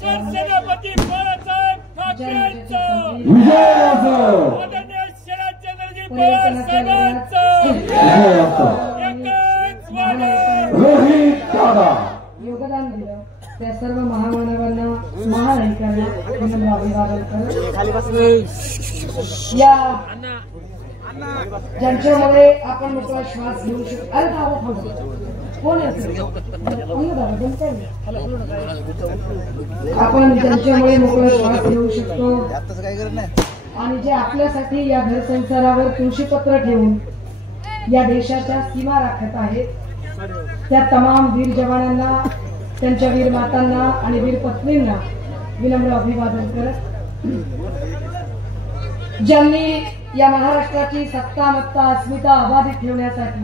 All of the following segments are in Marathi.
सेनापती बाळासाहेब ठाकरेंचा विजय असो. आदरणीय शरदचंद्रजी पवार साहेबांचा एकच वादा. रोहित दादा योगदान दिलं त्या सर्व महामानवांना महानायकांना विनम्र अभिवादन करत या ज्यांच्यामुळे आपण मोकळा श्वास घेऊ शकतो. अरे बाबा कोण आपण ज्यांच्यामुळे मोकळा श्वास घेऊ शकतो आणि जे आपल्यासाठी या घरसंसारावर तुळशीपत्र ठेवून या देशाच्या सीमा राखत आहेत त्या तमाम वीर जवानांना, त्यांच्या वीर मातांना आणि वीर पत्नींना विनम्र अभिवादन करत ज्यांनी या महाराष्ट्राची सत्ता मत्ता अस्मिता अबाधित ठेवण्यासाठी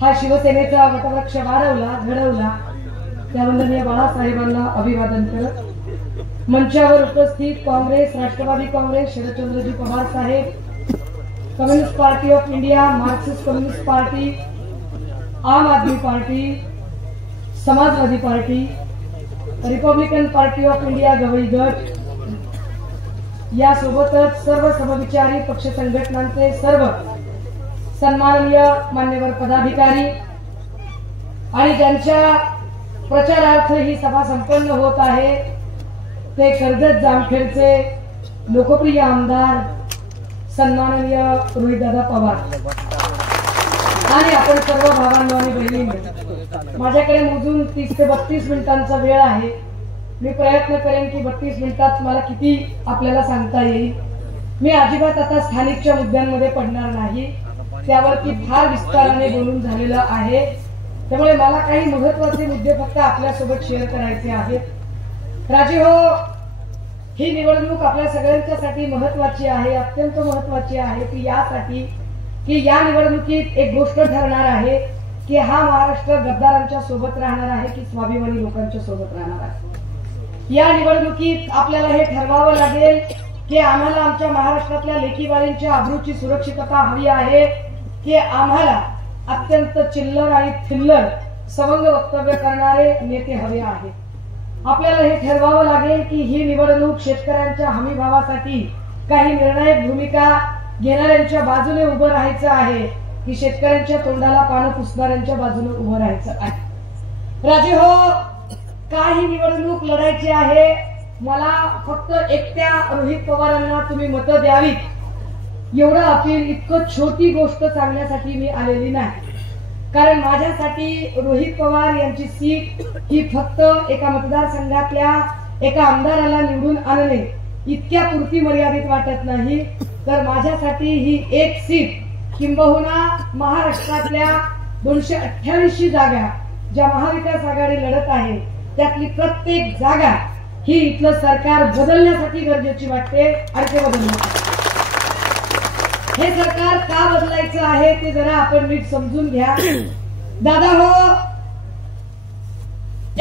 हा शिवसेनेचा वटवृक्ष वाढवला घडवला त्या वंदनीय बाळासाहेबांना अभिवादन करत मंचावर उपस्थित काँग्रेस, राष्ट्रवादी काँग्रेस, शरदचंद्रजी पवार साहेब, communist party of India, marxist communist party, Aam Aadmi party, Samajwadi party, republican party of India Gavai गट यासोबतच सर्व समविचारी पक्ष संघटनांचे सर्व सन्माननीय मान्यवर पदाधिकारी आणि ज्यांच्या प्रचारार्थ ही सभा संपन्न होत आहे ते कर्जत जामखेडचे लोकप्रिय आमदार सन्माननीय रोहितदादा पवार आणि आपण सर्व भावांनो आणि बहिणींनो, माझ्याकडे मोजून 30 ते 32 मिनिटांचा वेळ आहे. मी प्रयत्न करेन की 32 मिनिटात मला किती आपल्याला सांगता येईल. मी अजिबात आता स्थानिकच्या मुद्द्यांमध्ये पडणार नाही, त्यावरती फार विस्ताराने बोलून झालेलं आहे. त्यामुळे मला काही महत्वाचे मुद्दे फक्त आपल्यासोबत शेअर करायचे आहेत. राजे हो, ही निवडणूक आपल्या सगळ्यांच्यासाठी महत्वाची आहे, अत्यंत महत्वाची आहे. ती यासाठी की या निवडणुकीत एक गोष्ट ठरणार आहे की हा महाराष्ट्र गद्दारांच्या सोबत राहणार आहे की स्वाभिमानी लोकांच्या सोबत राहणार आहे. या निवडणुकीत आपल्याला हे ठरवावं लागेल की आम्हाला आमच्या महाराष्ट्रातल्या लेकीबाळींच्या अब्रूची सुरक्षितता हवी आहे की आम्हाला अत्यंत चिल्लर आणि थिल्लर सवंग वक्तव्य करणारे नेते हवे आहेत. आपल्याला हे ठरवावं लागेल की ही निवडणूक शेतकऱ्यांच्या हमीभावासाठी काही निर्णायक भूमिका घेणाऱ्यांच्या बाजूने उभं राहायचं आहे की शेतकऱ्यांच्या तोंडाला पानं पुसणाऱ्यांच्या बाजूने उभं राहायचं आहे. राजे हो, काही निवडणूक लढायची आहे. मला फक्त एकट्या रोहित पवारांना तुम्ही मतं द्यावीत एवढं अपील, इतकं छोटी गोष्ट सांगण्यासाठी मी आलेली नाही. कारण माझ्यासाठी रोहित पवार यांची सीट ही फक्त एका मतदारसंघातल्या एका आमदाराला निवडून आणणे इतक्या पुरती मर्यादित वाटत नाही, तर माझ्यासाठी ही एक सीट किंबहुना महाराष्ट्रातल्या 228 जागा ज्या महाविकास आघाडी लढत आहे त्यातली प्रत्येक जागा ही इथलं सरकार बदलण्यासाठी गरजेची वाटते. आणि ते बदलण्यासाठी हे सरकार का बदलायचं आहे ते जरा आपण नीट समजून घ्या. दादा हो,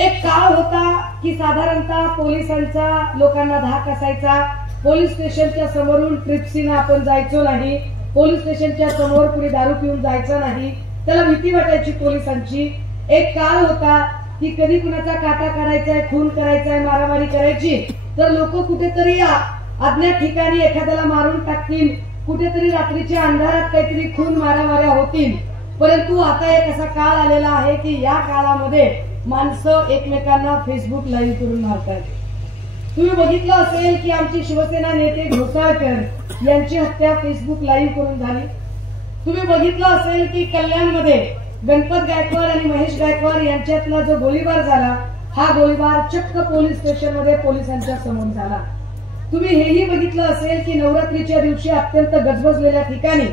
एक काळ होता की साधारणतः पोलिसांचा लोकांना धाक असायचा. पोलीस स्टेशनच्या समोरून ट्रिप्सीनं आपण जायचो नाही, पोलीस स्टेशनच्या समोर कुणी दारू पिऊन जायचं नाही, त्याला भीती वाटायची पोलिसांची. एक काळ होता की कधी कुणाचा काटा काढायचाय, खून करायचाय, मारामारी करायची तर लोक कुठेतरी अज्ञात ठिकाणी एखाद्याला मारून टाकतील, कुठेतरी रात्रीच्या अंधारात काहीतरी खून मारामाऱ्या होतील. परंतु आता एक असा काळ आलेला आहे की या काळामध्ये माणसं एकमेकांना फेसबुक लाईव्ह करून मारतात. तुम्ही बघितलं असेल की आमची शिवसेना नेते घोसाळकर यांची हत्या फेसबुक लाईव्ह करून झाली. तुम्ही बघितलं असेल की कल्याणमध्ये गणपत गायकवाड आणि महेश गायकवाड यांच्यातला जो गोळीबार झाला, हा गोळीबार चक्क पोलीस स्टेशनमध्ये पोलिसांच्या समोर झाला. तुम्ही हेही बघितलं असेल की नवरात्रीच्या दिवशी अत्यंत गजबजलेल्या ठिकाणी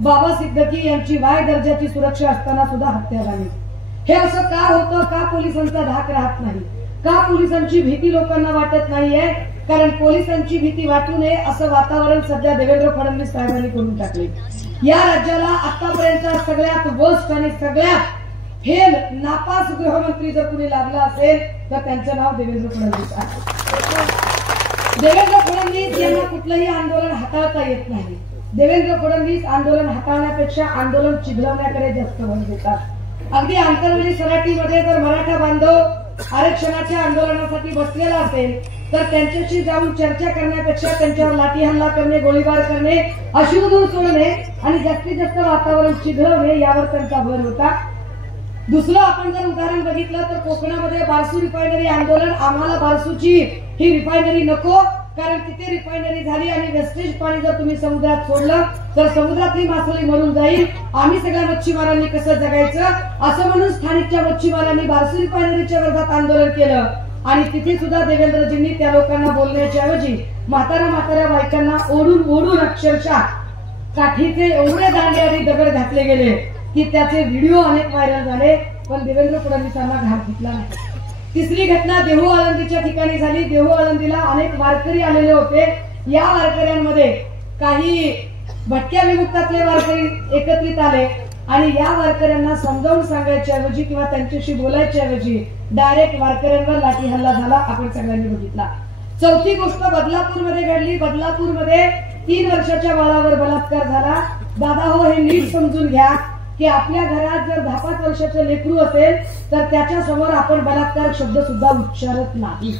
बाबा सिद्दकी यांची वाय दर्जाची सुरक्षा असताना सुद्धा हत्या झाली. हे असं का होतं? का पोलिसांचा धाक राहत नाही? का पोलिसांची भीती लोकांना वाटत नाहीये? कारण पोलिसांची भीती वाटू नये असं वातावरण सध्या देवेंद्र फडणवीस साहेबांनी करून टाकले. या राज्याला आतापर्यंत सगळ्यात वर्स्ट आणि सगळ्यात फेल नापास गृहमंत्री जर कुणी लाभला असेल तर त्यांचं नाव देवेंद्र फडणवीस आहे. देवेंद्र फडणवीस यांना कुठलंही आंदोलन हाताळता येत नाही. देवेंद्र फडणवीस आंदोलन हाताळण्यापेक्षा आंदोलन चिघळवण्याकडे जास्त भर देतात. अगदी आंतरवली सराटीमध्ये जर मराठा बांधव आरक्षणाच्या आंदोलनासाठी बसलेला असेल तर त्यांच्याशी जाऊन चर्चा करण्यापेक्षा त्यांच्यावर लाठी हल्ला करणे, गोळीबार करणे, अश्रुधूर सोडणे आणि जास्तीत जास्त वातावरण चिघळवणे यावर त्यांचा भर होता. दुसरं आपण जर उदाहरण बघितलं तर कोकणामध्ये बारसू रिफायनरी आंदोलन, आम्हाला बारसूची ही रिफायनरी नको, कारण तिथे रिफायनरी झाली आणि वेस्टेज पाणी जर तुम्ही समुद्रात सोडलं तर समुद्रातली मासळी मरून जाईल, आम्ही सगळ्या मच्छीमारांनी कसं जगायचं असं म्हणून स्थानिकच्या मच्छीमारांनी बारसू रिफायनरीच्या विरोधात आंदोलन केलं. आणि तिथे सुद्धा देवेंद्रजींनी त्या लोकांना बोलण्याच्या ऐवजी म्हाताऱ्या बायकांना ओढून ओढून अक्षरशः काठीचे एवढे दांडे आणि दगड घातले गेले की त्याचे व्हिडिओ अनेक व्हायरल झाले, पण देवेंद्र फडणवीसांना घात घेतला नाही. तिसरी घटना देहू आळंदीच्या ठिकाणी झाली. देहू आळंदीला अनेक वारकरी आलेले होते. या वारकऱ्यांमध्ये काही भटक्या विमुक्तातले वारकरी एकत्रित आले आणि या वारकऱ्यांना समजावून सांगायच्या ऐवजी किंवा त्यांच्याशी बोलायच्या ऐवजी डायरेक्ट वारकऱ्यांवर लाठी हल्ला झाला, आपण सगळ्यांनी बघितला. चौथी गोष्ट बदलापूरमध्ये घडली. बदलापूरमध्ये 3 वर्षाच्या बाळावर बलात्कार झाला. दादा हो, हे नीट समजून घ्या की आपल्या घरात जर 10-5 वर्षाचं लेकरू असेल तर त्याच्या समोर आपण बलात्कार शब्द सुद्धा उच्चारत नाही.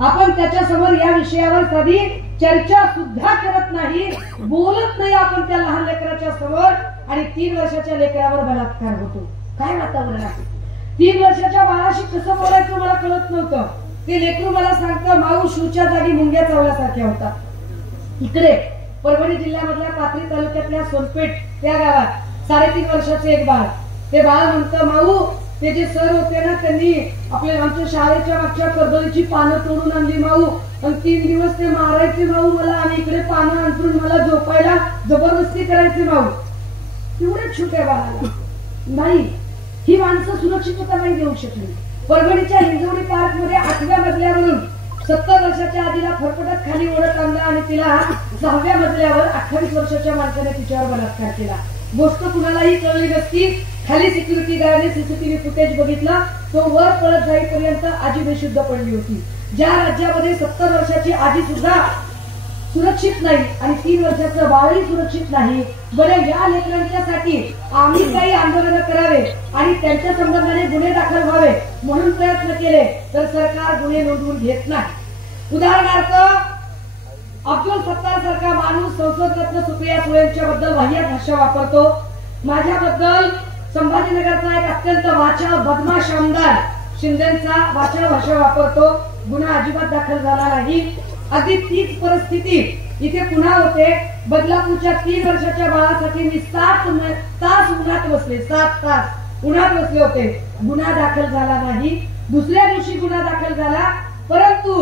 आपण त्याच्या समोर या विषयावर कधी चर्चा सुद्धा करत नाही, बोलत नाही आपण त्या लहान लेकराच्या समोर. आणि 3 वर्षाच्या लेकरावर बलात्कार होतो. काय वातावरण आहे? 3 वर्षाच्या बाळाशी कसं बोलायचं मला कळत नव्हतं. ते लेकरू मला सांगतं, माऊ शिवच्या जागी मुंग्या चावल्यासारख्या होता. इकडे परभणी जिल्ह्यामधल्या पाथरी तालुक्यातल्या सोनपेठ त्या गावात 3.5 वर्षाचे एक बाळ, ते बाळ म्हणतं, माऊ ते जे सर होते ना त्यांनी आपल्या आमच्या शाळेच्या मागच्या कर्दळीची पानं तोडून आणली माऊ, आणि 3 दिवस ते मारायचे माऊ मला, आणि इकडे पानं अंतरून मला झोपायला जबरदस्ती करायची माऊ. एवढ्या छोट्या बाळाला नाही ही माणसं सुरक्षितता नाही देऊ शकली. परभणीच्या हिंजवडी पार्क मध्ये 8व्या मजल्यावरून 70 वर्षाच्या आधीला फरफटत खाली ओढत आणला आणि तिला 6व्या मजल्यावर 28 वर्षाच्या माणसाने तिच्यावर बलात्कार केला. गोष्ट कुणालाही कळली नसती. खाली सिक्युरिटी गार्डने सीसीटीव्ही फुटेज बघितला, तो वर पळत जाईपर्यंत आजी बेशुद्ध पडली होती. ज्या राज्यामध्ये 70 वर्षाची आजी सुद्धा सुरक्षित नाही आणि 3 वर्षाचं बाळही सुरक्षित नाही, बरं या लेकरांच्यासाठी आम्ही काही आंदोलन करावे आणि त्यांच्या संबंधाने गुन्हे दाखल व्हावे म्हणून प्रयत्न केले तर सरकार गुन्हे नोंदवून घेत नाही. उदाहरणार्थ अब्दुल सत्तार सारखा माणूस संसद रत्न सुप्रिया सुळेंच्या बद्दल वाह्य भाषा वापरतो. माझ्याबद्दल संभाजीनगरचा एक अत्यंत वाचा बदमाश आमदार शिंदेचा वाचा भाषा वापरतो. गुन्हा अजिबात दाखल झाला नाही. अगदी तीच परिस्थिती इथे पुन्हा होते. बदलापूरच्या 3 वर्षाच्या बाळासाठी मी 7 तास उन्हात बसले, 7 तास उन्हात बसले होते. गुन्हा दाखल झाला नाही. दुसऱ्या दिवशी गुन्हा दाखल झाला, परंतु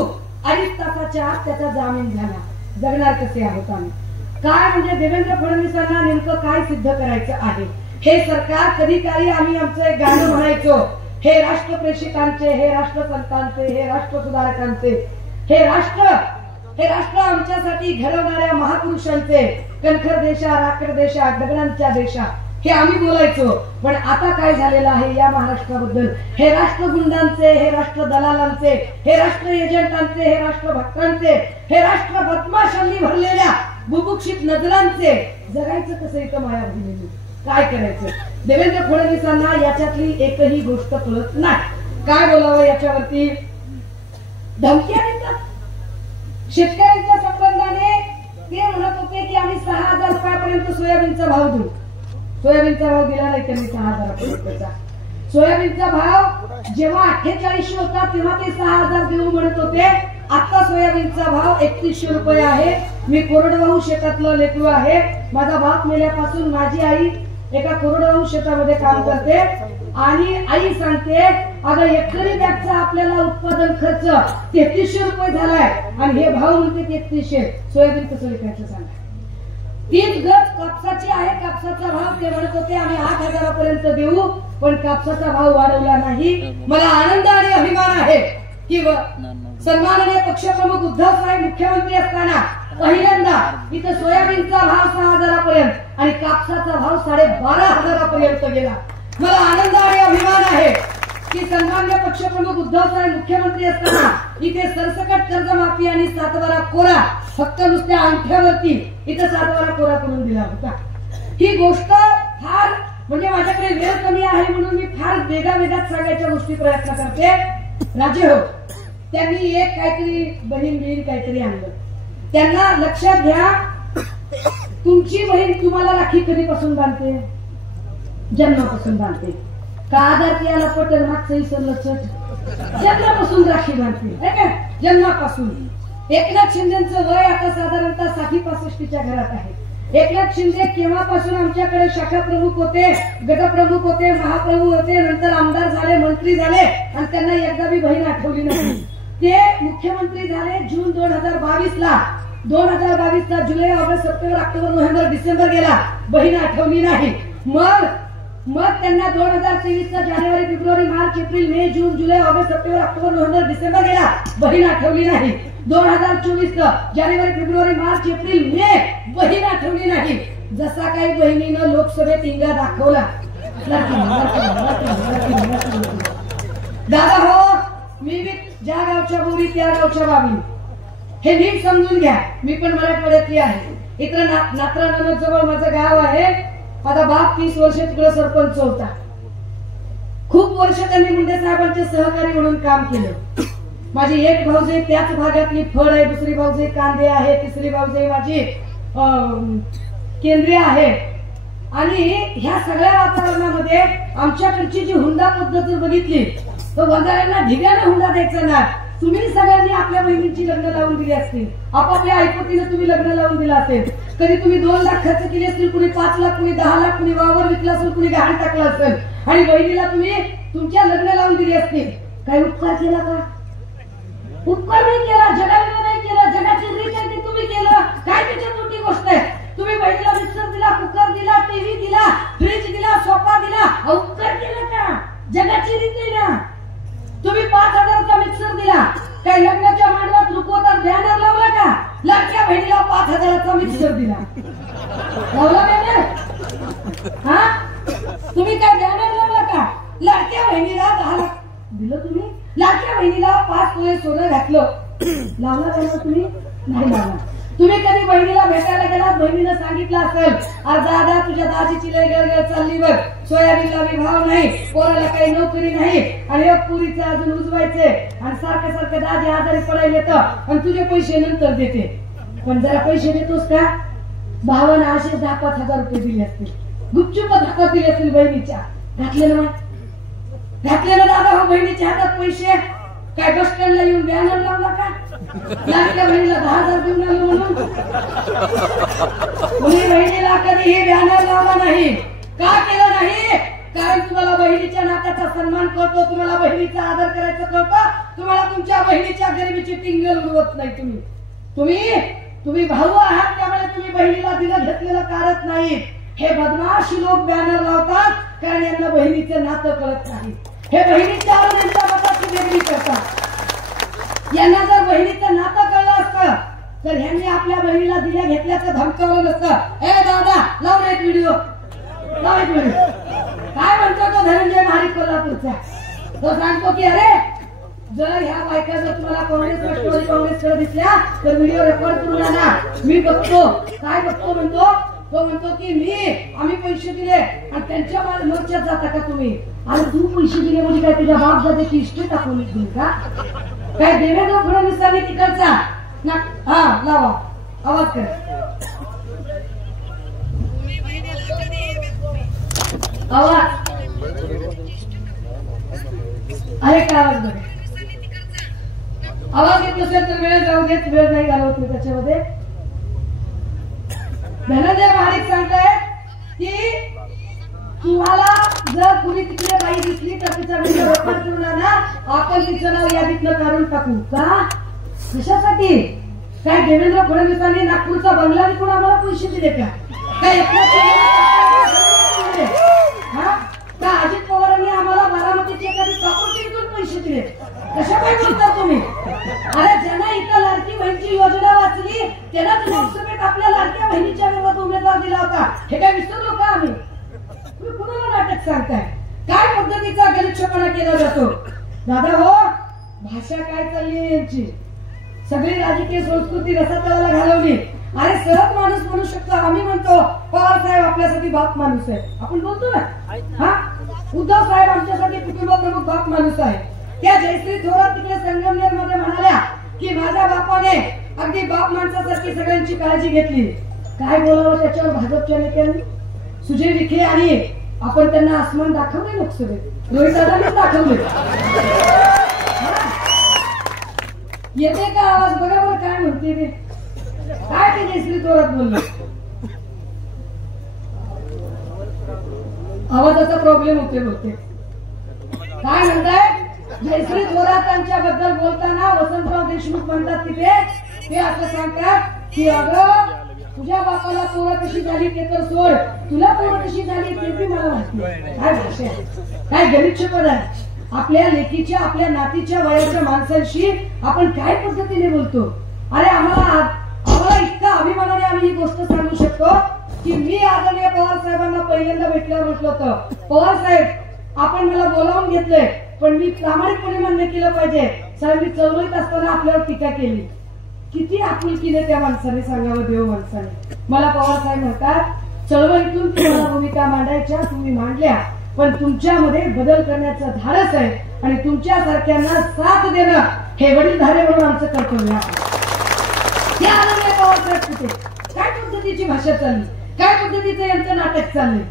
2.5 तासाच्या आत त्याचा जामीन झाला. जगणार कसे आहोत आम्ही? काय म्हणजे देवेंद्र फडणवीसांना नेमकं काय सिद्ध करायचं आहे? हे सरकार कधी काळी आम्ही आमचं एक गाणं म्हणायचो, हे राष्ट्र प्रेषितांचे, हे राष्ट्र संतांचे, हे राष्ट्र सुधारकांचे, हे राष्ट्र आमच्यासाठी घडवणाऱ्या महापुरुषांचे, कणखर देशा, राखड देशा, दगडांच्या देशा, हे आम्ही बोलायचो. पण आता काय झालेलं आहे या महाराष्ट्राबद्दल? हे राष्ट्रगुंडांचे, हे राष्ट्र दलालांचे, हे राष्ट्र एजंटांचे, हे राष्ट्र भक्तांचे, हे राष्ट्र बदमाशांनी भरलेल्या बुभुक्षित नजरांचे जगायचं कसं इथं माया भरलेली? काय करायचं? देवेंद्र फडणवीसांना याच्यातली एकही गोष्ट कळत नाही. काय बोलावं याच्यावरती? धमक्या देतात. शेतकऱ्यांच्या संबंधाने ते म्हणत होते की आम्ही 6,000 रुपयापर्यंत सोयाबीनचा भाव देऊ. सोयाबीनचा भाव दिला नाही त्यांनी 6,000 सोयाबीनचा भाव जेव्हा 4800 होता तेव्हा ते 6,000 देऊ म्हणत होते. आता सोयाबीनचा भाव 3100 रुपये आहे. मी कोरडवाहू शेतातलं लेकरू आहे. माझा बाप मेल्यापासून माझी आई एका कोरडवाहू शेतामध्ये काम करते आणि आई सांगते, अगं एकरी बॅगचा आपल्याला उत्पादन खर्च 3300 रुपये झालाय आणि हे भाव म्हणते 3300. सोयाबीन कसं विकायचं सांगा? 3 गज कापसाची आहे. कापसाचा भाव ते म्हणत होते आम्ही 8,000 पर्यंत देऊ, पण कापसाचा भाव वाढवला नाही. मला आनंद आणि अभिमान आहे की सन्माननीय पक्षप्रमुख उद्धव साहेब मुख्यमंत्री असताना पहिल्यांदा इथं सोयाबीनचा भाव 6,000 पर्यंत आणि कापसाचा भाव 12,500 पर्यंत गेला. मला आनंद आणि अभिमान आहे की सन्माननीय पक्षप्रमुख उद्धव साहेब मुख्यमंत्री असताना इथे सरसकट कर्जमाफी आणि 7वारा कोरा फक्त नुसत्या अंगठ्यावरती इथं 7वारा कोरा करून दिला होता. ही गोष्ट फार म्हणजे माझ्याकडे वेळ कमी आहे म्हणून मी फार वेगात सांगायच्या गोष्टी प्रयत्न करते. राजे हो, त्यांनी एक काहीतरी बहीण बिहीण काहीतरी आणलं. त्यांना लक्षात घ्या, तुमची बहीण तुम्हाला राखी कधीपासून बांधते? जन्मापासून बांधते. का आधार त्याला पटेल मागचं विसरलं चट, जन्मापासून राखी बांधते आहे का? जन्मापासून. एकनाथ शिंदेचं वय आता साधारणतः 60-65च्या घरात आहे. एकनाथ शिंदे केव्हापासून आमच्याकडे शाखा प्रमुख होते, गटप्रमुख होते, महाप्रमुख होते, नंतर आमदार झाले, मंत्री झाले आणि त्यांना एकदा बी बहीण आठवली नाही. ते मुख्यमंत्री झाले जून 2022ला. 2022चा जुलै, ऑगस्ट, सप्टेंबर, ऑक्टोबर, नोव्हेंबर, डिसेंबर गेला, बहीण आठवली नाही. मग त्यांना 2023चा जानेवारी, फेब्रुवारी, मार्च, एप्रिल, मे, जून, जुलै, ऑगस्ट, सप्टेंबर, ऑक्टोबर, नोव्हेंबर, डिसेंबर गेला, बहीण आठवली नाही. 2024 जानेवारी, फेब्रुवारी, मार्च, एप्रिल, मे, बहीण आठवली नाही. जसा काही बहिणीनं लोकसभेत इंगा दाखवला. दादा हो, मी ज्या गावच्या बोरी त्या गावच्या बाबी, हे नीट समजून घ्या. मी पण मराठवाड्यातली आहे. इकडे नात्रा जवळ माझं गाव आहे. माझा बाप 30 वर्ष तिकडे सरपंच होता. खूप वर्ष त्यांनी मुंडे साहेबांचे सहकारी म्हणून काम केलं. माझी एक भाऊजाई त्याच भागातली फळ आहे, दुसरी भाऊजाई कांदे आहे, तिसरी भाऊजाई माझी केंद्रीय आहे. आणि ह्या सगळ्या वातावरणामध्ये आमच्याकडची जी हुंडा पद्धत जर बघितली तर वंजाऱ्यांना ढिगाने हुंडा द्यायचा ना. तुम्ही सगळ्यांनी आपल्या बहिणींची लग्न लावून दिली असतील, आपापल्या ऐपतीने तुम्ही लग्न लावून दिलं असेल. कधी तुम्ही 2 लाख खर्च केले असतील, कुणी 5 लाख, कुणी 10 लाख, कुणी वावर विकला असेल, कुणी गहाण टाकला असेल आणि बहिणीला तुम्ही तुमच्या लग्न लावून दिली असतील. काही उपकार केला का? उपकार नाही केला, जगाला नाही केला. जगाची रीत आहे ती तुम्ही केलं. काय त्याच्यात मोठी गोष्ट आहे? तुम्ही बहिणीला मिक्सर दिला, कुकर दिला, टीव्ही दिला, फ्रीज दिला, सोफा दिला, उपकार केला का? जगाची रीत आहे ना. तुम्ही 5,000चा मिक्सर दिला, काही लग्नाच्या मांडवात रुकवतात बॅनर लावला का? लाडक्या बहिणीला 5,000चा मिक्सर दिला, लावला बॅनर? हा, तुम्ही काय बॅनर लावला का? लाडक्या बहिणीला 10 लाख दिलं तुम्ही, लाडक्या बहिणीला 5 तोळे सोनं घातलं, लावला बॅनर तुम्ही? नाही लावला. तुम्ही कधी बहिणीला भेटायला गेलात, बहिणीनं सांगितलं असेल, आज दादा तुझ्या दाजीची लय गरगळ चालली बघ, सोयाबीनला बी भाव नाही, पोराला काही नोकरी नाही आणि एक पुरीचं अजून उजवायचे आणि सारखं सारखं दाजी आजारी पडायला येतं आणि तुझे पैसे नंतर देते. पण जरा पैसे देतोस का? भावानं असे 10-5 हजार रुपये दिले असतील, गुपचूप हातात दिले असतील बहिणीच्या. घातलेलं दादा हो बहिणीच्या हातात पैसे. काय बस स्टँडला येऊन बॅनर लावला का? लाडक्या बहिणीला 10,000 देऊन आलो म्हणून? तुम्ही बहिणीला कधीही बॅनर लावला नाही. का केलं नाही? कारण तुम्हाला बहिणीच्या नात्याचा सन्मान कळतो, तुम्हाला बहिणीचा आदर करायचं कळतं, तुम्हाला तुमच्या बहिणीच्या गरिबीची टिंगल उडवत नाही. तुम्ही भाऊ आहात, त्यामुळे तुम्ही बहिणीला दिलं घेतलेलं काढत नाही. हे बदमाशी लोक बॅनर लावतात कारण यांना बहिणीचं नातं कळत नाही. हे बहिणीच्या आरोग्याच्या मताची वेगळी करतात. यांना जर बहिणीचं नातं कळलं असतं तर ह्यांनी आपल्या बहिणीला दिल्या घेतल्याचं धमकावलं नसतं. ए दादा लाव एक व्हिडिओ, काय म्हणतो तो धनंजय महाडिक कोल्हापूरचा? तो सांगतो की अरे जर ह्या बायका जर तुम्हाला काँग्रेसकडे दिसल्या तर व्हिडिओ रेकॉर्ड करून आणा, मी बघतो. काय बघतो म्हणतो? तो म्हणतो की आम्ही पैसे दिले आणि त्यांच्या मोर्चात जाता का तुम्ही? आणि तू पैसे दिले म्हणजे काय तुझ्या बाप जाते हिस्ट्री दाखवली तुम्ही का? काय देवेंद्र फडणवीसांनी तिकडचा ना? हा लावा आवाज कर. आवाज अरे काय आवाज बघ, आवाज येत नसेल तर वेळ जाऊ देत, वेळ नाही घालवत मी त्याच्यामध्ये. धनंजय महाडिक सांगताय की तुम्हाला जर कुणी तिकडे बाई दिसली तर तिचा व्हिडिओ रेकॉर्ड करून आणा, आपण तिचं नाव यादीतनं काढून टाकू. का? कशासाठी? काय देवेंद्र फडणवीसांनी नागपूरचा बंगला विकून आम्हाला पैसे दिले का? काय का अजित पवारांनी आम्हाला बारामतीची एखादी प्रॉपर्टी विकून पैसे दिले? कशा काय बोलता तुम्ही? अरे ज्यांना इथं लाडकी बहिणीची योजना वाचली त्यांना लोकसभेत आपल्या लाडक्या बहिणीच्या विरोधात उमेदवार दिला होता. हे काय विसरलो का आम्ही? तुम्ही कुणाला नाटक सांगताय? काय पद्धतीचा गलिच्छपणा केला जातो? दादा हो, भाषा काय चालली आहे यांची? सगळी राजकीय संस्कृती रसातळाला घालवली. अरे सहज माणूस म्हणू शकतो, आम्ही म्हणतो पवार साहेब आपल्यासाठी बाप माणूस आहे, आपण बोलतो ना. हा, उद्धव साहेब आमच्यासाठी कुटुंब प्रमुख बाप माणूस आहे. त्या जयश्री थोरात तिकडे संगमनेर मध्ये म्हणाल्या की माझ्या बापाने अगदी बाप माणसासारखी सगळ्यांची काळजी घेतली. काय बोलावं त्याच्यावर भाजपच्या नेत्यांनी? सुजय विखे आणि आपण त्यांना आसमान दाखवले लोकसभेत, रोहित दादांनीच दाखवले. येते का आवाज? बघा बरं काय म्हणते ते, काय ते जयश्री थोरात बोलले. आवाजाचा प्रॉब्लेम होते बोलते. काय म्हणताय? जयश्री थोरातांच्या बद्दल बोलताना वसंतराव देशमुख म्हणतात तिथे ते असं सांगतात की अगं तुझ्या बापाला पोरं कशी झाली ते तर सोड, तुला पोरं कशी झाली ते बी मला माहिती. काय भाषा आहे, काय गलिच्छपद आहे. आपल्या लेकीच्या आपल्या नातीच्या वयाच्या माणसांशी आपण काय पद्धतीने बोलतो. अरे आम्हाला इतका अभिमानाने आम्ही ही गोष्ट सांगू शकतो की मी आदरणीय पवार साहेबांना पहिल्यांदा भेटल्यावर म्हटलं होतं, पवार साहेब आपण मला बोलावून घेतलंय पण मी प्रामाणिकपणे मान्य केलं पाहिजे. साहेब मी चळवळीत असताना आपल्यावर टीका केली. किती आपुलकीने त्या माणसाने सांगावं, देव माणसाने. मला पवार साहेब म्हणतात चळवळीतून तुम्हाला भूमिका मांडायच्या तुम्ही मांडल्या, पण तुमच्यामध्ये बदल करण्याचं धाडस आहे आणि तुमच्यासारख्यांना साथ देणं हे वडीलधारे म्हणून आमचं कर्तव्य आहे. हे आनंद पवार साहेब कुठे? काय पद्धतीची भाषा चालली, काय पद्धतीचं यांचं नाटक चाललंय.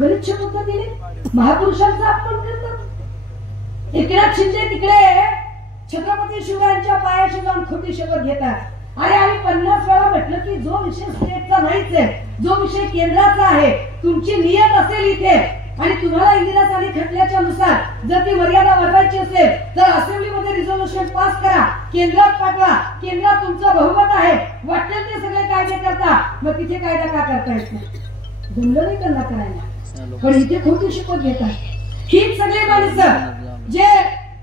गलिच्छ पद्धतीने महापुरुषांचा अपमान करतात. एकनाथ शिंदे तिकडे छत्रपती शिवरायांच्या पायाशी जाऊन खोटी शपथ घेतात. अरे आम्ही 50 वेळा म्हटलं की जो विषय स्टेटचा नाहीच आहे, जो विषय केंद्राचा आहे, तुमची नियत असेल इथे आणि तुम्हाला इंदिरा साली खटल्याच्या नुसार जर ती मर्यादा वाढवायची असेल तर असेंब्लीमध्ये रिझोल्युशन पास करा, केंद्रात पाठवा. केंद्रात तुमचं बहुमत आहे, वाटेल ते सगळे कायदे करता, मग तिथे कायदा का करता येत नाही? दंड नाही त्यांना करायला, पण इथे खोटी शपथ घेतात. हीच सगळी माणसं जे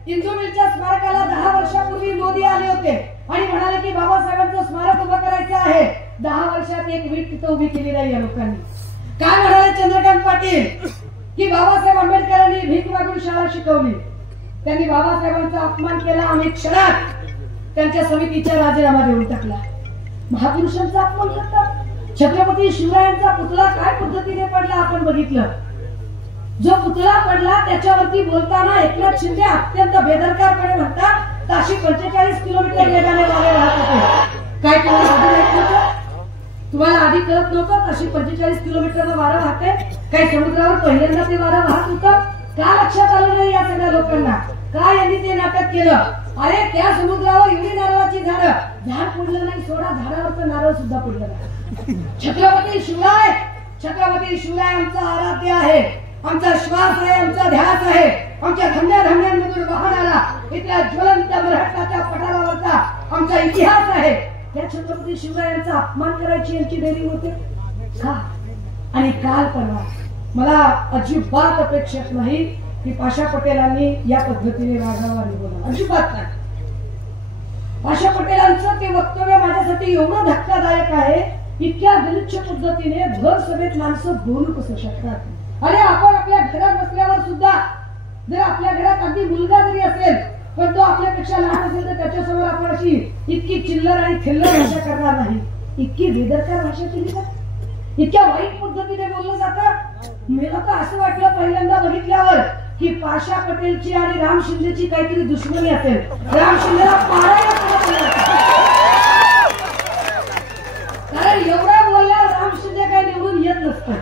इंदू मिलच्या स्मारकाला 10 वर्षापूर्वी मोदी आले होते आणि म्हणाले की बाबासाहेबांचं स्मारक उभं करायचं आहे. 10 वर्षात एक वीट तिथं उभी केली नाही या लोकांनी. काय म्हणाले चंद्रकांत पाटील की बाबासाहेब आंबेडकरांनी भीक मागून शाळा शिकवली. त्यांनी बाबासाहेबांचा अपमान केला आणि क्षणात त्यांच्या समितीचा राजीनामा देऊन टाकला. महापुरुषांचा अपमान करतात. छत्रपती शिवरायांचा पुतळा काय पद्धतीने पडला आपण बघितलं. जो पुतळा पडला त्याच्यावरती बोलताना एकनाथ शिंदे अत्यंत बेदरकारपणे म्हणतात ताशी 45 किलोमीटर वेगाने वारे वाहत होते. काय तुम्हाला आधी कळत नव्हतं? ताशी 45 किलोमीटर वारं वाहते. काही समुद्रावर पहिल्यांदा ते वारं वाहत होतं. का लक्षात आलं नाही या सगळ्या लोकांना? का यांनी ते नाटक केलं? अरे त्या समुद्रावर एवढी नारळाची झाडं, झाड पडलं नाही सोडा, झाडावरचं नारळ सुद्धा पडलं नाही. छत्रपती शिवराय आमचा आराध्य आहे, आमचा श्वास आहे, आमचा ध्यास आहे. आमच्या धन्यांमधून वाहणारा इथल्या ज्वलंत मराठाच्या पठारावरचा आमचा इतिहास आहे. त्या छत्रपती शिवरायांचा अपमान करायची यांची डेअरिंग होते का? आणि काल परवा मला अजिबात अपेक्षा नाही की पाशा पटेलांनी या पद्धतीने वागावं आणि बोलावं, अजिबात नाही. पाशा पटेलांचं ते वक्तव्य माझ्यासाठी एवढं धक्कादायक आहे. इतक्या गलिच्छ पद्धतीने भर सभेत माणसं बोलू कसं शकतात? अरे आपण आपल्या घरात बसल्यावर सुद्धा जर आपल्या घरात अगदी मुलगा जरी असेल पण तो आपल्यापेक्षा लहान असेल तर त्याच्यासमोर आपण अशी इतकी चिल्लर आणि थिल्लर भाषा करणार नाही. इतकी बेदरकार भाषा केली जाते, इतक्या वाईट पद्धतीने बोललं जातं. मला तर असं वाटलं पहिल्यांदा बघितल्यावर की पाशा पटेलची आणि राम शिंदेची काहीतरी दुश्मनी असेल. राम शिंदेला कारण एवढा बोलल्यावर राम शिंदे काही निवडून येत नसतं.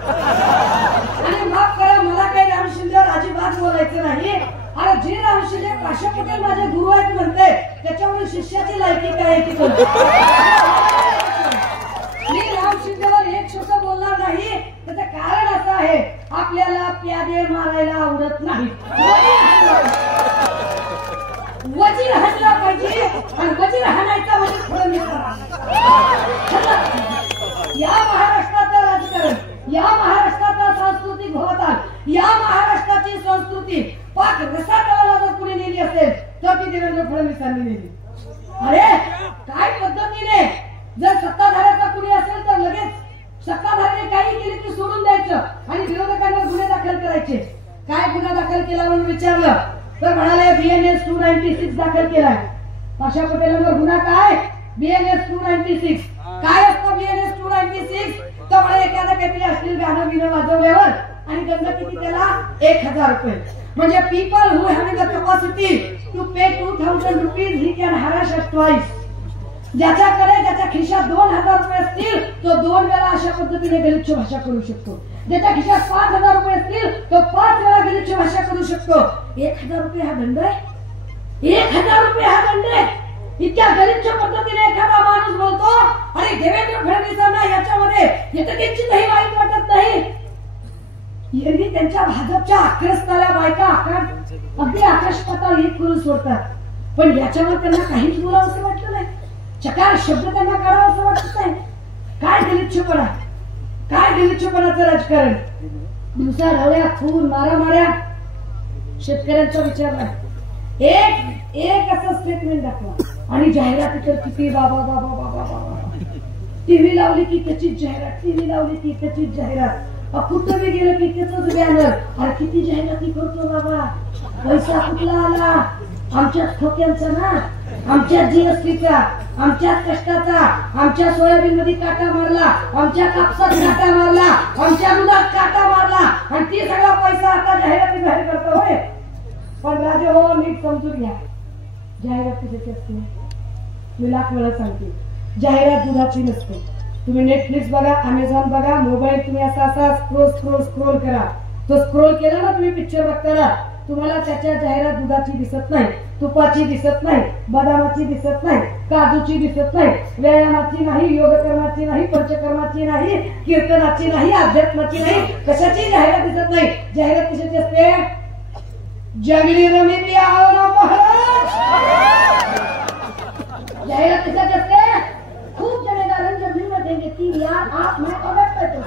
आणि माफ करा, मला काही राम शिंदेवर अजिबात बोलायचं नाही. अरे जे राम शिंदे पाशा पटेल माझे गुरु आहेत म्हणते त्याच्यामुळे शिष्याची लायकी काय की मी राम शिंदेवर एक शब्द बोलणार नाही. त्याचं कारण असं आहे आपल्याला प्यादे मारायला आवडत नाही. वजीर हाणला पाहिजे आणि वजीर हाणायचा वजीर फडणवीस. या महाराष्ट्राचं राजकारण, या महाराष्ट्राचा सांस्कृतिक भवताल, या महाराष्ट्राची संस्कृती पाक रसातळाला जर कुणी नेली असेल तर ती देवेंद्र फडणवीसांनी नेली. अरे काय पद्धतीने जर सत्ताधाऱ्याचा कुणी असेल तर लगेच सत्ताधाऱ्याने काही केली की सोडून द्यायचं आणि विरोधकांवर गुन्हे दाखल करायचे. काय गुन्हा दाखल केला म्हणून विचारलं तर म्हणाले BNS 296 दाखल केलाय. पाशा पटेलांवर गुन्हा काय? BNS 296. काय असतं BNS 296? तर म्हणे एखादं काहीतरी अश्लील गाणं बिणं वाजवल्यावर आणि दंड किती त्याला? 1000 रुपये. म्हणजे people who having the capacity to pay 2000 rupees he can harass us twice. ज्याच्याकडे त्याच्या खिशात 2000 रुपये असतील तो 2 वेळा अशा पद्धतीने गलिच्छ भाषा करू शकतो. ज्याच्या खिशात 5000 रुपये असतील तो 5 वेळा गलिच्छ भाषा करू शकतो. 1000 रुपये हा दंड आहे. 1000 रुपये हा दंड आहे. इतक्या गलिच्छ पद्धतीने एखादा माणूस बोलतो आणि देवेंद्र फडणवीसांना याच्यामध्ये किंचितही वाईट वाटत नाही. यांनी त्यांच्या भाजपच्या आक्रस्ताला बायका अगदी आकाश पाताळ एक करून सोडतात, पण याच्यावर त्यांना काहीच बोलावं असं वाटतं नाही. चकार शब्द त्यांना करावं असं वाटत नाही. काय गलिच्छपणा, काय गलिच्छपणाचं राजकारण. दिवसा ढवळ्या खून मारामाऱ्या शेतकऱ्यांचा विचार नाही. एक असं स्टेटमेंट दाखवा आणि जाहिराती तर किती बाबा बाबा बाबा बाबा. टीव्ही लावली की त्याचीच जाहिरात, टीव्ही लावली की त्याचीच जाहिरात, कुठं बी गेलं की त्याच बॅनर. अरे किती जाहिराती करतो बाबा, पैसा कुठला आला? आमच्याच खोक्यांचा ना, आमच्याच जीएसटीचा, आमच्याच कष्टाचा. आमच्या सोयाबीन मध्ये काटा मारला, आमच्या कापसात काटा मारला, आमच्या दुधात काटा मारला आणि ती सगळा पैसा आता जाहिराती बाहेर करतो. होय, पण राजे हो नीट समजून घ्या, जाहिरात कशाची असते मी लाख वेळा सांगते. जाहिरात दुधाची नसते. तुम्ही नेटफ्लिक्स बघा, अमेझॉन बघा, मोबाईल तुम्ही असा स्क्रोल करा. तो स्क्रोल केला ना तुम्ही पिक्चर बघताना, तुम्हाला त्याच्या जाहिरात दुधाची दिसत नाही, तुपाची दिसत नाही, बदामाची दिसत नाही, काजूची दिसत नाही, व्यायामाची नाही, योगकर्माची नाही, पंचकर्माची नाही, कीर्तनाची नाही, अध्यात्माची नाही, कशाची जाहिरात दिसत नाही. जाहिरात कशाची असते? जंगली रमी आओ ना महाराज. जाहिरात कशाची असते? खूप जमेदार जमीन में देंगे 3 लाख आप मैं अवैध पैसे.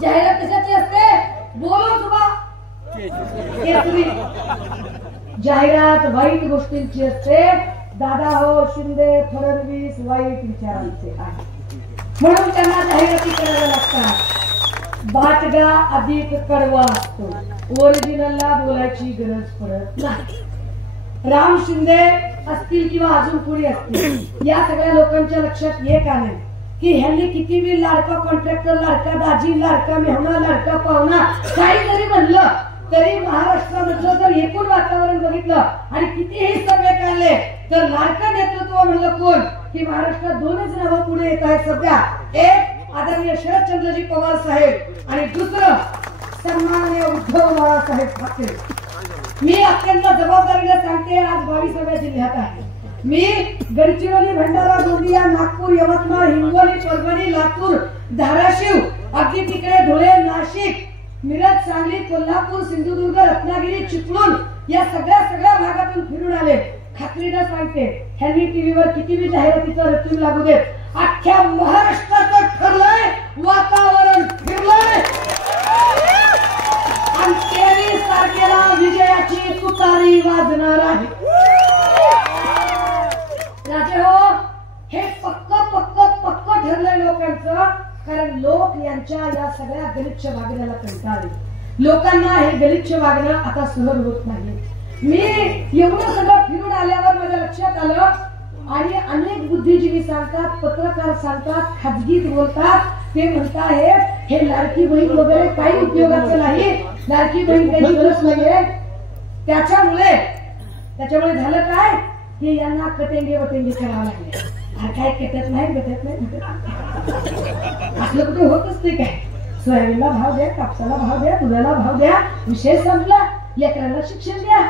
जाहिरात कशाची असते? बोलो सुबह केसरी. जाहिरात वाईट गोष्टींची असते. दादा हो शिंदे फडणवीस वाईट विचारांचे आहे म्हणून त्यांना जाहिराती कराव्या लागतात. बाटगा अधिक कडवा असतो, ओरिजिनलला बोलायची गरज पडत नाही. राम शिंदे असतील किंवा अजून पुढे असतील, या सगळ्या लोकांच्या लक्षात एक आले की ह्यांनी किती बी लाडका कॉन्ट्रॅक्टर, लाडका दाजी, लाडका मेहुणा, लाडका पाहुणा काही जरी म्हणलं तरी महाराष्ट्रामधलं जर एकूण वातावरण बघितलं आणि कितीही सर्वे काढले तर लाडका नेतृत्व म्हणलं कोण की महाराष्ट्रात 2च नावं पुढे येत आहेत सध्या. एक आदरणीय शरदचंद्रजी पवार साहेब आणि दुसरं सन्माननीय उद्धव बाळासाहेब ठाकरे. मी अत्यंत जबाबदारीने सांगते, आज 22व्या जिल्ह्यात आहे. मी गडचिरोली, भंडारा, गोंदिया, नागपूर, यवतमाळ, हिंगोली, परभणी, लातूर, धाराशिव, अगदी तिकडे धुळे, नाशिक, मिरज, सांगली, कोल्हापूर, सिंधुदुर्ग, रत्नागिरी, चिपळूण या सगळ्या भागातून फिरून आले. खात्रीने सांगते, ह्यांनी टीव्हीवर किती बी जाहिरातीचा रचून लागू देत, अख्ख्या महाराष्ट्राचं ठरलंय वातावरण फिरलंय आणि 23 तारखेला विजयाची तुतारी वाजणार आहे. राजे हो, हे पक्क ठरलंय लोकांचं. कारण लोक यांच्या या सगळ्या गलिच्छ वागण्याला कंटाळले. लोकांना हे गलिच्छ वागणं आता सहन होत नाही. मी एवढं सगळं फिरून आल्यावर माझ्या लक्षात आलं आणि अनेक बुद्धिजीवी सांगतात, पत्रकार सांगतात, खाजगीत बोलतात, ते म्हणतात हे लाडकी बहीण वगैरे काही उपयोगाचं नाही, लाडकी बहीण काही गरज नाहीये. त्याच्यामुळे झालं काय की यांना कटेंगे वटेंगे करावं लागले. काय कटत नाही असलं कुठे होत असते काय? सोयाबीनला भाव द्या, कापसाला भाव द्या, दुधाला भाव द्या, विषय संपला. लेकरांना शिक्षण द्या,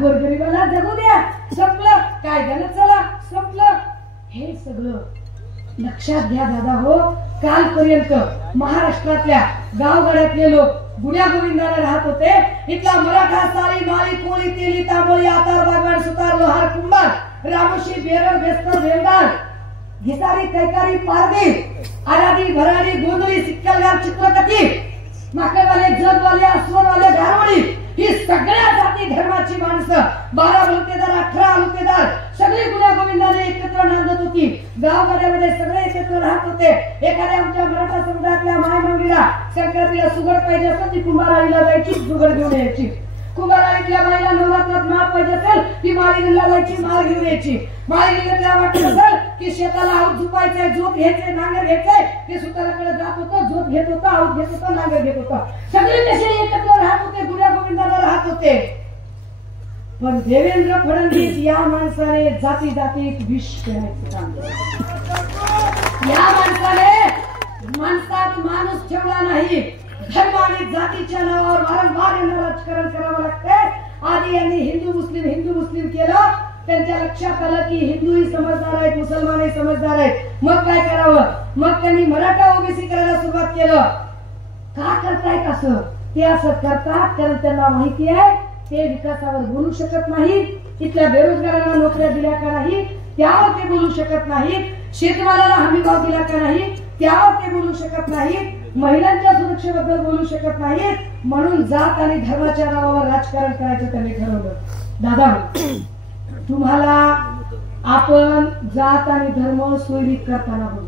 गोरगरिबाला जगू द्या, संपलं. कायद्यानं चला, संपलं. हे सगळं लक्षात घ्या दादा हो. कालपर्यंत महाराष्ट्रातल्या गावगाड्यातले लोक गुण्या गोविंदाने राहत होते. इथला मराठा, सारी, माळी, कोळी, तेली, तांबोळी, आतार, बागवान, सुतार, लोहार, कुंभार, रामोशी, बेरड, बेस्तर, भेंडार, घिसारी, कैकारी, पारधी, आराधी, भराडी, गोंधळी, सिक्कलगार, चित्रकथी, माकडवाले, जगवाले, अस्वरवाले, गारवडी, ही सगळ्या जाती धर्माची माणसं 12 बलुतेदार, 18 अलुतेदार सगळी गुण्या गोविंदाने एकत्र नांदत होती. गावगाड्यामध्ये सगळे एकत्र राहत होते. एखाद्या आमच्या मराठा समुदायातल्या माय मंगीला संक्रांतीला सुगड पाहिजे असं ती कुंभाराळीला जायची, सुगड घेऊन यायची. कुंभारातल्या बाईला नवरात्रात माळ पाहिजे असेल ती माळीला जायची, माळ घेऊन यायची. माळीला वाटत असेल की शेताला आऊत झुपायचंय, झोप घ्यायचंय, नांगर घ्यायचंय, ते सुताराकडे जात होतं, झोप घेत होतं, आऊत घेत होतं, नांगर घेत होतं. सगळे कसे एकत्र राहत होते, गुड्या गोविंदाला राहत होते. पण देवेंद्र फडणवीस या माणसाने जाती जातीत विष पेरायचं काम केलं. या माणसाने माणसात माणूस ठेवला नाही. धर्म आणि जातीच्या नावावर वारंवार यांना राजकारण करावं लागतंय. आधी यांनी हिंदू मुस्लिम केलं. त्यांच्या लक्षात आलं की हिंदूही समजदार आहेत, मुसलमानही समजदार आहेत. मग काय करावं? मग त्यांनी मराठा ओबीसी करायला सुरुवात केलं. का करतायत असं? ते असं करतात कारण त्यांना माहिती आहे ते विकासावर बोलू शकत नाही. इथल्या बेरोजगारांना नोकऱ्या दिल्या का नाही त्यावर ते बोलू शकत नाही. शेतमालाला हमीभाव दिला का नाही त्यावर ते बोलू शकत नाही. महिलांच्या सुरक्षेबद्दल बोलू शकत नाहीत. म्हणून जात आणि धर्माच्या नावावर राजकारण करायचं त्यांनी ठरवलं. दादा, तुम्हाला आपण जात आणि धर्म सोयीत करताना बघू,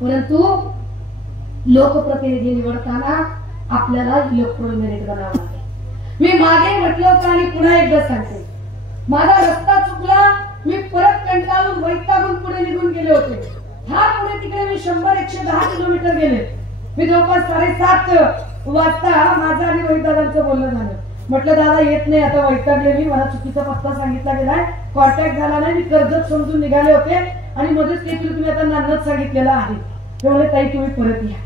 परंतु लोकप्रतिनिधी निवडताना आपल्याला इलेक्ट्रोल मेरिट बनावं लागेल. मी मागे म्हटलं होतं आणि पुन्हा एकदा सांगते, माझा रस्ता चुकला. मी परत कंटाळून वैतागून पुढे निघून गेले होते. हा पुढे तिकडे मी 100-110 किलोमीटर गेले. मी जवळपास 7:30 वाजता माझं आणि रोहितदादांचं बोलणं झालं. म्हटलं दादा येत नाही, आता वैतागले मी, मला चुकीचा पत्ता सांगितला गेलाय, कॉन्टॅक्ट झाला नाही. मी कर्जत समजून निघाले होते आणि मध्येच काहीतरी तुम्ही आता नांदत सांगितलेलं आहे. तेवढे ताई तुम्ही परत या.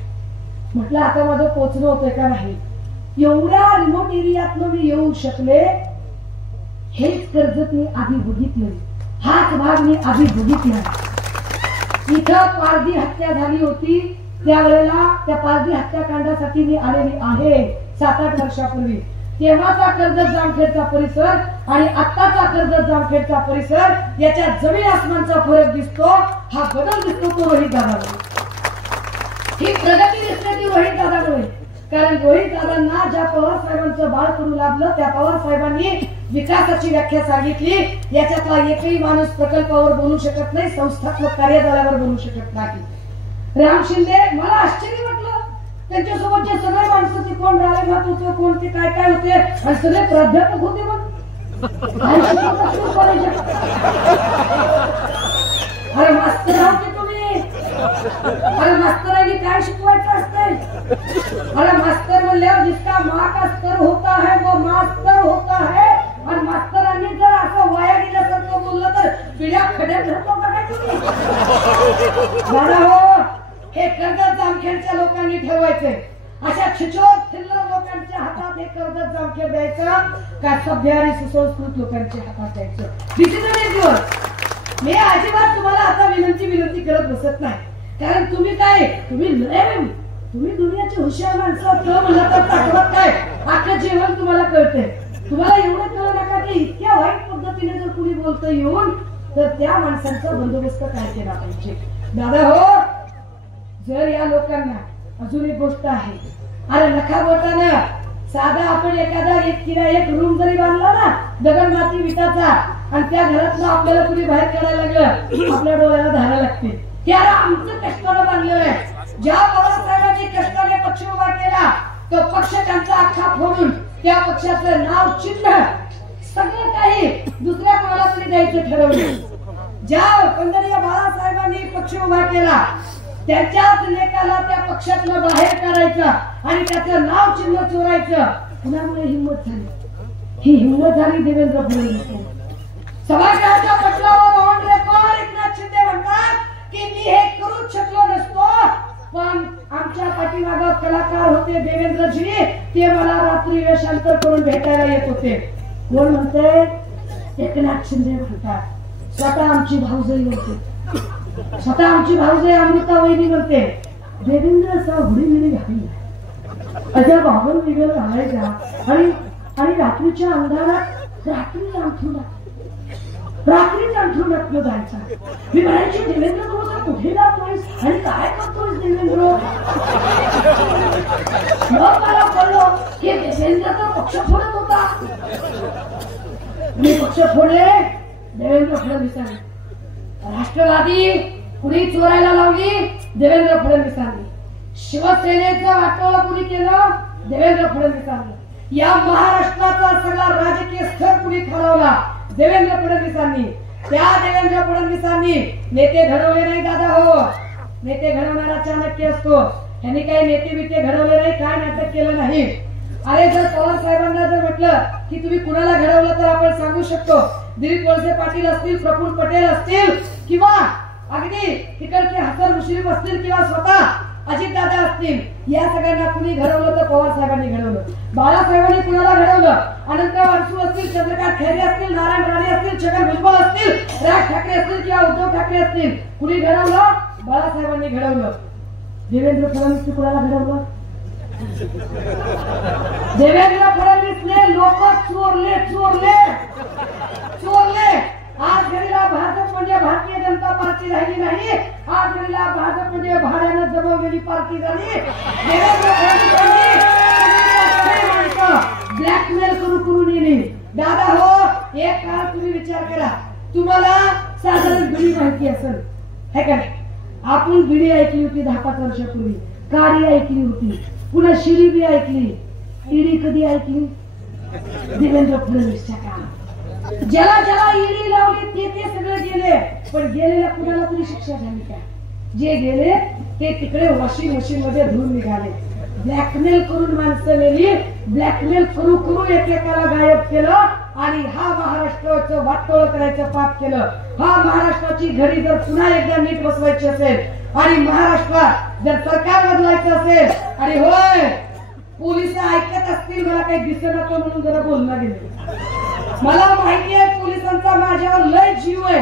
म्हटलं आता माझं पोचणं होतंय का नाही. एवढ्या रिमोट एरियातनं मी येऊ शकले हेच कर्जत मी आधी बघितलं. हाच भाग मी आधी बघितला. इथं पारधी हत्या झाली होती त्यावेळेला त्या पारधी हत्याकांडासाठी मी आलेली आहे 7-8 वर्षापूर्वी. तेव्हाचा कर्जत जामखेडचा परिसर आणि आत्ताचा कर्जत जामखेडचा परिसर याच्यात जमीन आसमानचा फरक दिसतो. हा बदल दिसतो तो रोहित दादामुळे. ही प्रगती दिसते ती रोहित दादामुळे. कारण रोहित दादांना ज्या पवार साहेबांचं बाळ करू लागलं त्या पवार साहेबांनी विकासाची व्याख्या सांगितली. याच्यातला एकही माणूस प्रकल्पावर बोलू शकत नाही, संस्थात्मक कार्यजाल्यावर बोलू शकत नाही. राम शिंदे, मला आश्चर्य वाटलं त्यांच्यासोबतचे सगळे माणसं ते कोण रालेभात होते, कोण ते काय काय होते आणि सगळे प्राध्यापक होते. अरे मास्तर होते तुम्ही. अरे मास्तरांनी काय शिकवायचं असते? अरे मास्तर म्हणल्यावर जिसका माँ का स्तर होता है वो मास्तर होता है. आणि मास्तरांनी जर असं वाया गेल्यासारखं बोललं तर पिढ्या खड्यात धरतो का काय तुम्ही? दादा हो, हे कर्जत जामखेडच्या लोकांनी ठरवायचंय. अशा छिछोर थिल्लर लोकांच्या हातात हे कर्जत जामखेड द्यायचं का सभ्य आणि सुसंस्कृत लोकांच्या हातात द्यायचं? डिसिजन एक दिवस. मी अजिबात तुम्हाला आता विनंती करत बसत नाही. कारण तुम्ही काय, तुम्ही दुनियाची हुशार माणसं म्हणलं तर ताकद काय अख्खं जेवण तुम्हाला कळतंय. तुम्हाला एवढं कळू नका की इतक्या वाईट पद्धतीने जर कुणी बोलतं येऊन तर त्या माणसांचा बंदोबस्त काय केला पाहिजे. दादा हो, जर या लोकांना अजून एक गोष्ट आहे. अरे नखा बोटानं साधा आपण एखादा एक रूम जरी बांधला ना दगड माती विटाचा आणि त्या घरातनं आपल्याला कुणी बाहेर काढायला लागलं आपल्या डोळ्याला धारा लागते. त्याला आमचं कष्टानं बांधलेलं आहे. ज्या बाळासाहेबांनी कष्टाने पक्ष उभा केला तो पक्ष त्यांचा अख्खा फोडून त्या पक्षाचं नाव चिन्ह सगळं काही दुसऱ्या कोणाला तरी द्यायचं ठरवलं. ज्या पंढरीया बाळासाहेबांनी पक्ष उभा केला त्यांच्याच लेखाला त्या पक्षातनं बाहेर काढायचं आणि त्याचं नाव चिन्ह चोरायचं. कुणामुळे हिंमत झाली? ही हिंमत झाली देवेंद्र फडणवीस. सभागृहाच्या पटलावर ऑन रेकॉर्ड एकनाथ शिंदे म्हणतात की मी हे करूच शकलो नसतो, पण आमच्या पाठीमागे कलाकार होते देवेंद्रजी, ते मला रात्री वेशांतर करून भेटायला येत होते. कोण म्हणते? एकनाथ शिंदे म्हणतात. स्वतः आमची भाऊजाई म्हणते, स्वतः आमची भाऊजाई अमृता वहिनी म्हणते देवेंद्र असा हुडीमिडी घाली अशा बाबन निघेल घालायचा आणि रात्रीच्या अंधारात रात्रीच अंथरुणात जायचा. मी म्हणायची देवेंद्र तू असं कुठे जातोयस आणि काय करतोयस देवेंद्र? मग मला कळलं की देवेंद्र तर पक्ष फोडत होता. मी पक्ष फोडले देवेंद्र फडणवीसांनी. राष्ट्रवादी कुणी चोरायला लावली देवेंद्र फडणवीसांनी. शिवसेनेचं वाटोळं कुणी केलं देवेंद्र फडणवीसांनी. या महाराष्ट्राचा सगळा राजकीय स्तर कुणी ठरवला? देवेंद्र फडणवीसांनी. त्या देवेंद्र फडणवीसांनी नेते घडवले नाही दादा हो. नेते घडवणारा चाणक्य असतो. यांनी काही नेते बिते घडवले नाही, काय नाटक केलं नाही. अरे जर पवार साहेबांना जर म्हटलं की तुम्ही कुणाला घडवलं तर आपण सांगू शकतो. दिलीप वळसे पाटील असतील, प्रफुल्ल पटेल असतील, किंवा अगदी तिकडचे हसन मुश्रीफ असतील, किंवा स्वतः अजितदादा असतील. या सगळ्यांना कुणी घडवलं तर पवार साहेबांनी घडवलं. बाळासाहेबांनी कुणाला घडवलं? अनंतराव अडसूळ असतील, चंद्रकांत खैरे असतील, नारायण राणे असतील, छगन भुजबळ असतील, राज ठाकरे असतील किंवा उद्धव ठाकरे असतील. कुणी घडवलं? बाळासाहेबांनी घडवलं. देवेंद्र फडणवीस कुणाला घडवलं? देवेंद्र फडणवीसने लोक चोरले चोरले चोरले. आज घडीला भाजप म्हणजे भारतीय जनता पार्टी राहिली नाही. आज घडीला भाजप म्हणजे भाड्यानं जमवलेली पार्टी झाली. देवेंद्र फडणवीसांनी ब्लॅकमेल करून येणे. दादा हो, एक काळ तुम्ही विचार करा. तुम्हाला साधारण बिडी माहिती असेल है का नाही? आपण बिडी ऐकली होती 10-5 वर्षापूर्वी, काडी ऐकली होती, पुन्हा शिरी बी ऐकली. ईडी कधी ऐकली? देवेंद्र फडणवीसच्या काळात. ज्याला ज्याला ईडी लावली ते सगळे गेले, पण गेलेल्या कुणाला तरी शिक्षा झाली का? जे गेले ते तिकडे वॉशिंग मशीन मध्ये धुवून निघाले. ब्लॅकमेल करून माणसं नेली, ब्लॅकमेल करू एकेकाला गायब केलं आणि हा महाराष्ट्राचं वाटोळ करायचं पाप केलं. हा महाराष्ट्राची घडी जर पुन्हा एकदा नीट बसवायची असेल आणि महाराष्ट्रात जर सरकार बदलायचं असेल, आणि होय पोलिस ऐकत असतील, मला काही दिसत नको म्हणून जरा बोलणं गेलं. मला माहिती आहे पोलिसांचा माझ्यावर लय जीव आहे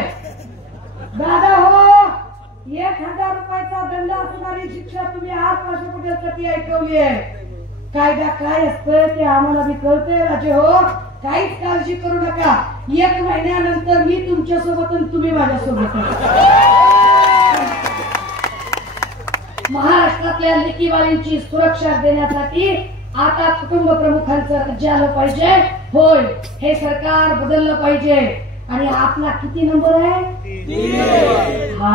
दादा हो. 1000 रुपयाचा दंड असणारी शिक्षा तुम्ही आज राष्ट्रपतीसाठी ऐकवली आहे. कायदा काय असतं ते आम्हाला बी कळतंय राजे हो. काहीच काळजी करू नका. 1 महिन्यानंतर मी तुमच्या सोबत आणि तुम्ही माझ्यासोबत. महाराष्ट्रातल्या लेकीबाळींची सुरक्षा देण्यासाठी आता कुटुंब प्रमुखांचं राज्य आलं पाहिजे. होय, हे सरकार बदललं पाहिजे. आणि आपला किती नंबर आहे? हा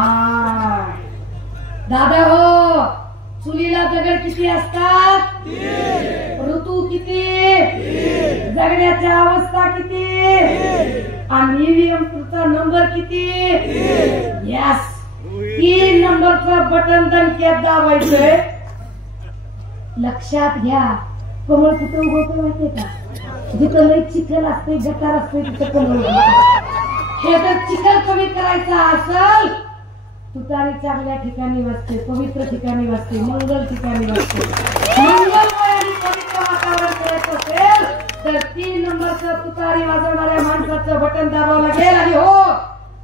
दादा हो, चुलीला दगड किती असतात? ऋतू किती? जगण्याच्या अवस्था किती? आणि ईव्हीएमचा नंबर किती? यस, 3 नंबरचं बटन दणक्यात दाबायचंय. लक्षात घ्या, कमळ कुठं उगवतं माहितीये का? जिथं लई चिखल असते, गटार असते, तिथं कमळ उगवतं. हे जर चिखल कमी करायचा असेल, तुतारी चांगल्या ठिकाणी वाजते, पवित्र ठिकाणी वाजते, मंगल ठिकाणी वाजते. मंगलमय आणि पवित्र वातावरण करायचं असेल तर 3 नंबरचं तुतारी वाजवणाऱ्या माणसाचं बटन दाबावं लागेल. आणि हो,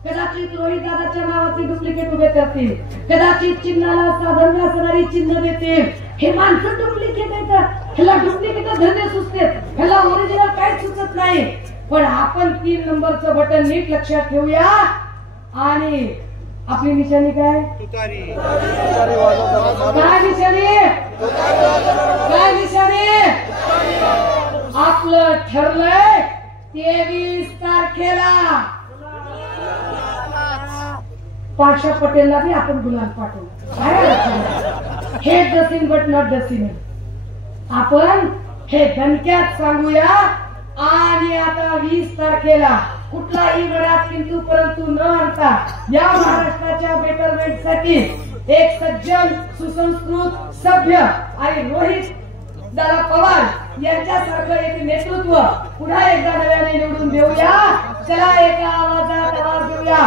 कदाचित रोहित दादाच्या नावाचे डुप्लिकेट उभे करतील, कदाचित चिन्हाला साधर्म्य असणारी चिन्ह देतील. हे माणसं डुप्लिकेट आहेत, ह्याला डुप्लिकेट धंदे सुचतात, ह्याला ओरिजिनल काय सुचत नाही. पण आपण 3 नंबरचं बटन नीट लक्षात ठेवूया. आणि आपली निशाणी काय? काय निशाणी? काय निशाणी? आपलं ठरलंय 23 तारखेला पाशा पटेलला बी आपण गुलाब पाठवू. हे डसिंग बट नॉट डसिंग. आपण हे दणक्यात सांगूया. आणि आता 20 तारखेला कुठलाही गडात किंतु परंतु न आणता या महाराष्ट्राच्या बेटरमेंट साठी एक सज्जन, सुसंस्कृत, सभ्य आणि रोहित दादा पवार यांच्यासारखं एक नेतृत्व पुन्हा एकदा नव्याने निवडून देऊया. चला एका आवाजात आवाज देऊया.